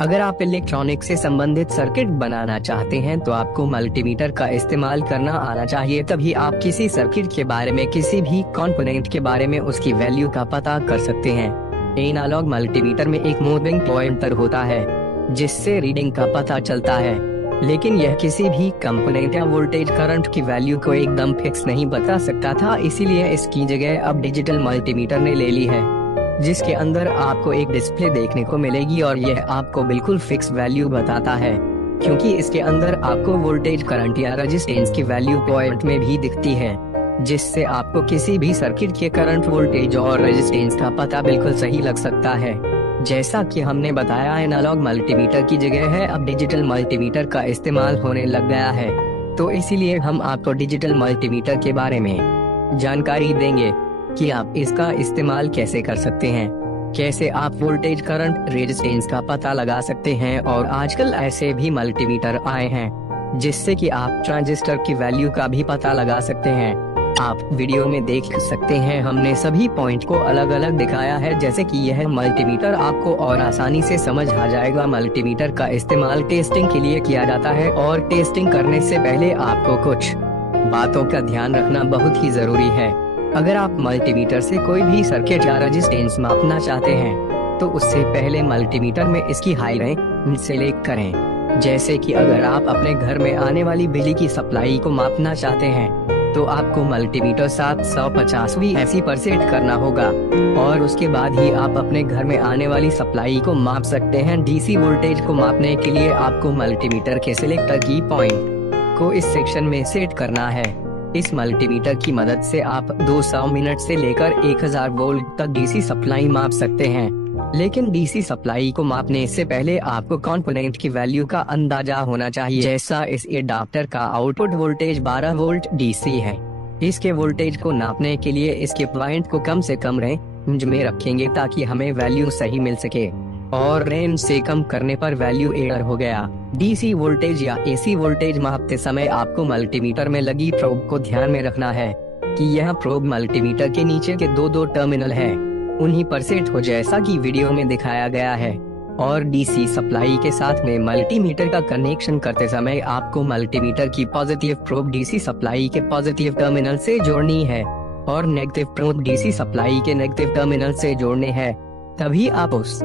अगर आप इलेक्ट्रॉनिक से संबंधित सर्किट बनाना चाहते हैं तो आपको मल्टीमीटर का इस्तेमाल करना आना चाहिए, तभी आप किसी सर्किट के बारे में, किसी भी कंपोनेंट के बारे में उसकी वैल्यू का पता कर सकते हैं। एनालॉग मल्टीमीटर में एक मूविंग पॉइंटर होता है जिससे रीडिंग का पता चलता है, लेकिन यह किसी भी कंपोनेंट या वोल्टेज करंट की वैल्यू को एकदम फिक्स नहीं बता सकता था। इसीलिए इसकी जगह अब डिजिटल मल्टीमीटर ने ले ली है, जिसके अंदर आपको एक डिस्प्ले देखने को मिलेगी और यह आपको बिल्कुल फिक्स वैल्यू बताता है, क्योंकि इसके अंदर आपको वोल्टेज, करंट या रेजिस्टेंस की वैल्यू पॉइंट में भी दिखती है, जिससे आपको किसी भी सर्किट के करंट, वोल्टेज और रेजिस्टेंस का पता बिल्कुल सही लग सकता है। जैसा कि हमने बताया, एनालॉग मल्टीमीटर की जगह है अब डिजिटल मल्टीमीटर का इस्तेमाल होने लग गया है, तो इसीलिए हम आपको डिजिटल मल्टीमीटर के बारे में जानकारी देंगे कि आप इसका इस्तेमाल कैसे कर सकते हैं, कैसे आप वोल्टेज, करंट, रेजिस्टेंस का पता लगा सकते हैं। और आजकल ऐसे भी मल्टीमीटर आए हैं जिससे कि आप ट्रांजिस्टर की वैल्यू का भी पता लगा सकते हैं। आप वीडियो में देख सकते हैं, हमने सभी पॉइंट को अलग अलग दिखाया है, जैसे कि यह मल्टीमीटर आपको और आसानी से समझ आ जाएगा। मल्टीमीटर का इस्तेमाल टेस्टिंग के लिए किया जाता है और टेस्टिंग करने से पहले आपको कुछ बातों का ध्यान रखना बहुत ही जरूरी है। अगर आप मल्टीमीटर से कोई भी सर्किट या रेजिस्टेंस मापना चाहते हैं तो उससे पहले मल्टीमीटर में इसकी हाई रेंज सेलेक्ट करें। जैसे कि अगर आप अपने घर में आने वाली बिजली की सप्लाई को मापना चाहते हैं तो आपको मल्टीमीटर 750 ऐसी पर सेट करना होगा और उसके बाद ही आप अपने घर में आने वाली सप्लाई को माप सकते हैं। डीसी वोल्टेज को मापने के लिए आपको मल्टीमीटर के सिलेक्टर की पॉइंट को इस सेक्शन में सेट करना है। इस मल्टीमीटर की मदद से आप 200 मिनट से लेकर 1000 वोल्ट तक डीसी सप्लाई माप सकते हैं, लेकिन डीसी सप्लाई को मापने से पहले आपको कंपोनेंट की वैल्यू का अंदाजा होना चाहिए। जैसा इस एडाप्टर का आउटपुट वोल्टेज 12 वोल्ट डीसी है, इसके वोल्टेज को नापने के लिए इसके पॉइंट को कम से कम रेंज में रखेंगे ताकि हमें वैल्यू सही मिल सके, और रेंज से कम करने पर वैल्यू एरर हो गया। डीसी वोल्टेज या एसी वोल्टेज मापते समय आपको मल्टीमीटर में लगी प्रोब को ध्यान में रखना है कि यह प्रोब मल्टीमीटर के नीचे के दो टर्मिनल है, उन्हीं पर सेट हो जैसा कि वीडियो में दिखाया गया है। और डीसी सप्लाई के साथ में मल्टीमीटर का कनेक्शन करते समय आपको मल्टीमीटर की पॉजिटिव प्रोब डीसी सप्लाई के पॉजिटिव टर्मिनल से जोड़नी है और नेगेटिव प्रोब डीसी सप्लाई के नेगेटिव टर्मिनल से जोड़ने हैं, तभी आप उस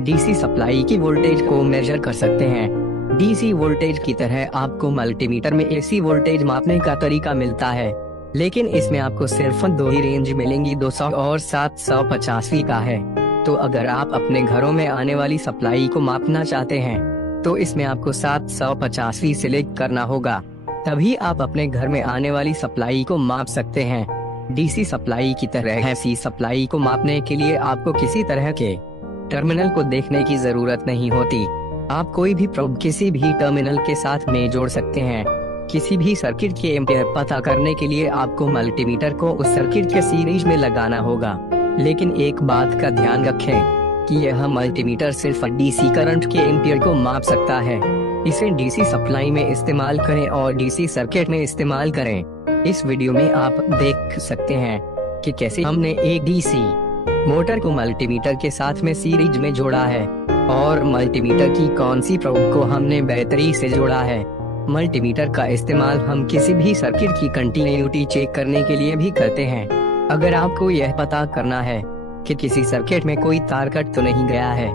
डीसी सप्लाई की वोल्टेज को मेजर कर सकते हैं। डीसी वोल्टेज की तरह आपको मल्टीमीटर में एसी वोल्टेज मापने का तरीका मिलता है, लेकिन इसमें आपको सिर्फ दो ही रेंज मिलेंगी, 200 और 750 का है। तो अगर आप अपने घरों में आने वाली सप्लाई को मापना चाहते हैं तो इसमें आपको 750 सिलेक्ट करना होगा, तभी आप अपने घर में आने वाली सप्लाई को माप सकते हैं। डीसी सप्लाई की तरह एसी सप्लाई को मापने के लिए आपको किसी तरह के टर्मिनल को देखने की जरूरत नहीं होती। आप कोई भी प्रोब किसी भी टर्मिनल के साथ में जोड़ सकते हैं। किसी भी सर्किट के एम्पियर पता करने के लिए आपको मल्टीमीटर को उस सर्किट के सीरीज में लगाना होगा, लेकिन एक बात का ध्यान रखें कि यह मल्टीमीटर सिर्फ डीसी करंट के एम्पियर को माप सकता है। इसे डीसी सप्लाई में इस्तेमाल करें और डीसी सर्किट में इस्तेमाल करें। इस वीडियो में आप देख सकते हैं कि कैसे हमने एक डीसी मोटर को मल्टीमीटर के साथ में सीरीज में जोड़ा है और मल्टीमीटर की कौन सी प्रोब को हमने बेहतरी से जोड़ा है। मल्टीमीटर का इस्तेमाल हम किसी भी सर्किट की कंटिन्यूटी चेक करने के लिए भी करते हैं। अगर आपको यह पता करना है कि किसी सर्किट में कोई तार कट तो नहीं गया है,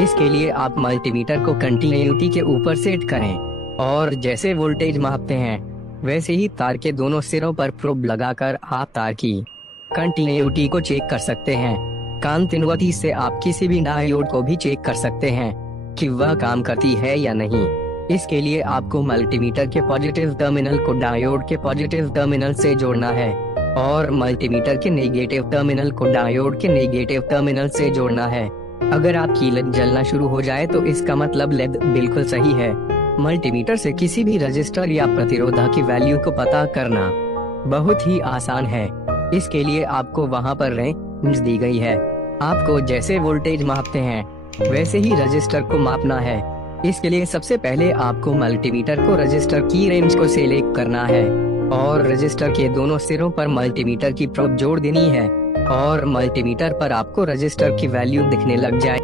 इसके लिए आप मल्टीमीटर को कंटिन्यूटी के ऊपर सेट करें और जैसे वोल्टेज मापते हैं वैसे ही तार के दोनों सिरों पर प्रोब लगाकर आप तार की कंटिन्यूटी को चेक कर सकते हैं। कंटिन्यूटी से आप किसी भी डायोड को भी चेक कर सकते हैं कि वह काम करती है या नहीं। इसके लिए आपको मल्टीमीटर के पॉजिटिव टर्मिनल को डायोड के पॉजिटिव टर्मिनल से जोड़ना है और मल्टीमीटर के नेगेटिव टर्मिनल को डायोड के नेगेटिव टर्मिनल से जोड़ना है। अगर आपकी लेड जलना शुरू हो जाए तो इसका मतलब लेड बिल्कुल सही है। मल्टीमीटर से किसी भी रजिस्टर या प्रतिरोधक की वैल्यू को पता करना बहुत ही आसान है। इसके लिए आपको वहां पर रेंज दी गई है, आपको जैसे वोल्टेज मापते हैं वैसे ही रजिस्टर को मापना है। इसके लिए सबसे पहले आपको मल्टीमीटर को रजिस्टर की रेंज को सिलेक्ट करना है और रजिस्टर के दोनों सिरों पर मल्टीमीटर की प्रोब जोड़ देनी है और मल्टीमीटर पर आपको रजिस्टर की वैल्यू दिखने लग जाए।